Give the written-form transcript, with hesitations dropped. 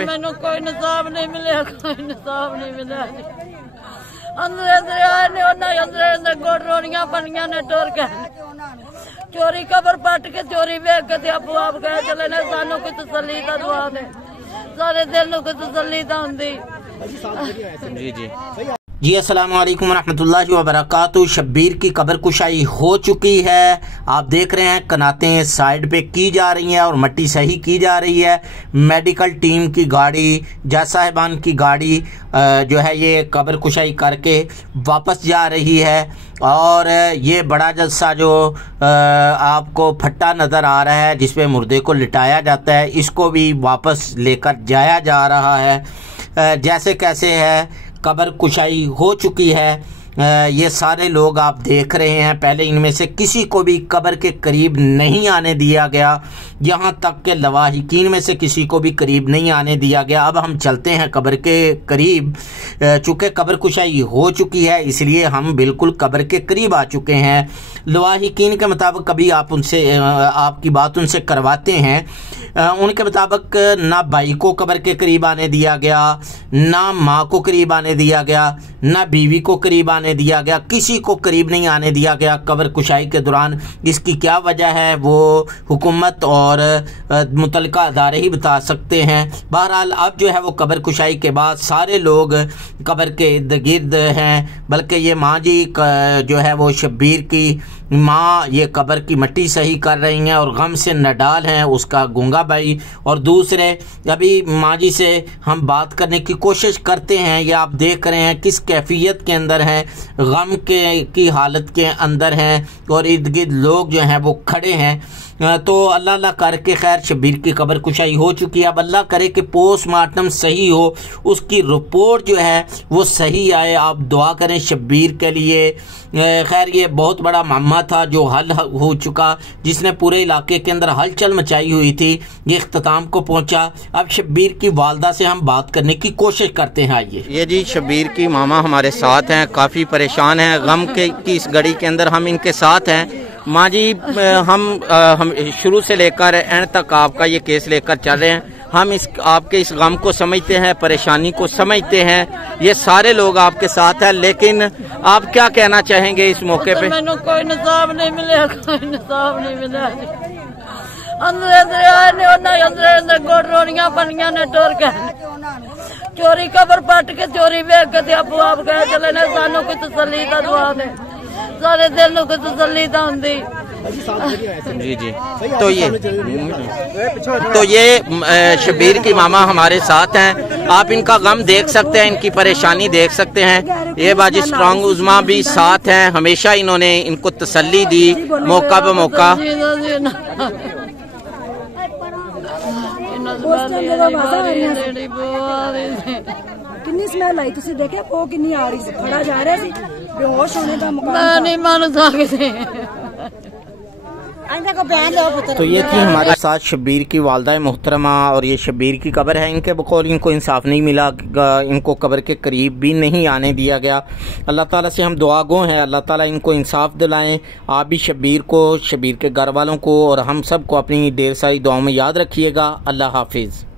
पे? मैंने कोई इंसाफ नहीं मिला, कोई इंसाफ नहीं मिला। अंदर गोड़ रोड़ियां बनिया ने टोर के चोरी कबर पट के चोरी वेख के आपू आप कह चले ने सानू कोई तसल्ली दा दुआ दे, सारे दिल नूं कोई तसल्ली दा हुंदी। जी अस्सलाम वालेकुम रहमतुल्लाहि व बरकातुहू। शब्बीर की कब्र कुशाई हो चुकी है। आप देख रहे हैं कनातें साइड पे की जा रही हैं और मट्टी सही की जा रही है। मेडिकल टीम की गाड़ी, जज साहिबान की गाड़ी जो है ये कब्र कुशाई करके वापस जा रही है। और ये बड़ा जलसा जो आपको फट्टा नज़र आ रहा है जिसपे मुर्दे को लिटाया जाता है, इसको भी वापस लेकर जाया जा रहा है। जैसे कैसे है कब्र कुशाई हो चुकी है। ये सारे लोग आप देख रहे हैं। पहले इनमें से किसी को भी कब्र के करीब नहीं आने दिया गया, यहाँ तक के लवाहिकीन में से किसी को भी करीब नहीं आने दिया गया। अब हम चलते हैं कब्र के करीब। चूँकि कब्र कुशाई हो चुकी है इसलिए हम बिल्कुल कब्र के करीब आ चुके हैं। लवाहिकीन के मुताबिक कभी आप उनसे आपकी बात उनसे करवाते हैं, उनके मुताबिक ना भाई को कब्र के करीब आने दिया गया, ना माँ को करीब आने दिया गया, ना बीवी को करीब आने दिया गया, किसी को करीब नहीं आने दिया गया कब्र कुशाई के दौरान। इसकी क्या वजह है वो हुकूमत और मुतल्लिका अदारे ही बता सकते हैं। बहरहाल अब जो है वो कब्र कुशाई के बाद सारे लोग कब्र के इर्द गिर्द हैं, बल्कि ये माँ जी जो है वो शब्बीर की माँ ये कब्र की मिट्टी सही कर रही हैं और गम से नडाल हैं उसका गूंगा भाई। और दूसरे अभी माँ जी से हम बात करने की कोशिश करते हैं। ये आप देख रहे हैं किस कैफियत के अंदर हैं, गम की हालत के अंदर हैं और इर्द गिर्द लोग जो हैं वो खड़े हैं। तो अल्लाह अल्लाह करके खैर शब्बीर की कब्र कुशाई हो चुकी है। अब अल्लाह करे कि पोस्टमार्टम सही हो, उसकी रिपोर्ट जो है वो सही आए। आप दुआ करें शब्बीर के लिए। खैर ये बहुत बड़ा मामला था जो हल हो चुका, जिसने पूरे इलाके के अंदर हलचल मचाई हुई थी, ये इख्तिताम को पहुंचा। अब शब्बीर की वालदा से हम बात करने की कोशिश करते हैं। आइए। ये जी शब्बीर की मामा हमारे साथ हैं, काफ़ी परेशान हैं गम की इस घड़ी के अंदर। हम इनके साथ हैं। माँ जी हम शुरू से लेकर एंड तक आपका ये केस लेकर चल रहे हैं। हम आपके इस गम को समझते हैं, परेशानी को समझते हैं। ये सारे लोग आपके साथ हैं, लेकिन आप क्या कहना चाहेंगे इस मौके पे? मैंने कोई इंसाफ नहीं मिला, कोई इंसाफ नहीं मिला। अंदर गोड़ रोड़ियां बनिया ने टोर के चोरी कबर पट के चोरी वेख के आपू आप कह चले ने सानू कोई तसल्ली दा दुआ दे, सारे दिल नूं कोई तसल्ली दा हुंदी। जी तो ये शब्बीर की मामा हमारे साथ हैं। आप इनका गम देख सकते हैं, इनकी परेशानी देख सकते हैं। ये बाजी स्ट्रॉन्ग उज़मा भी साथ हैं, हमेशा इन्होंने इनको तसल्ली दी मौका ब मौका। किन्नी स्मैल आई तुसी देखे वो किन्नी आ रही सी, खड़ा जा रहा सी, बेहोश होने का मुकाम नहीं मालूम था किसे। तो ये थी हमारे साथ शब्बीर की वालदा मोहतरमा और ये शब्बीर की कब्र है। इनके बकौल इनको इंसाफ नहीं मिला, इनको कब्र के करीब भी नहीं आने दिया गया। अल्लाह ताला से हम दुआ गो हैं, अल्लाह ताला इनको इंसाफ दिलाएं। आप भी शब्बीर को, शब्बीर के घर वालों को और हम सब को अपनी ढेर सारी दुआओं में याद रखिएगा। अल्लाह हाफिज़।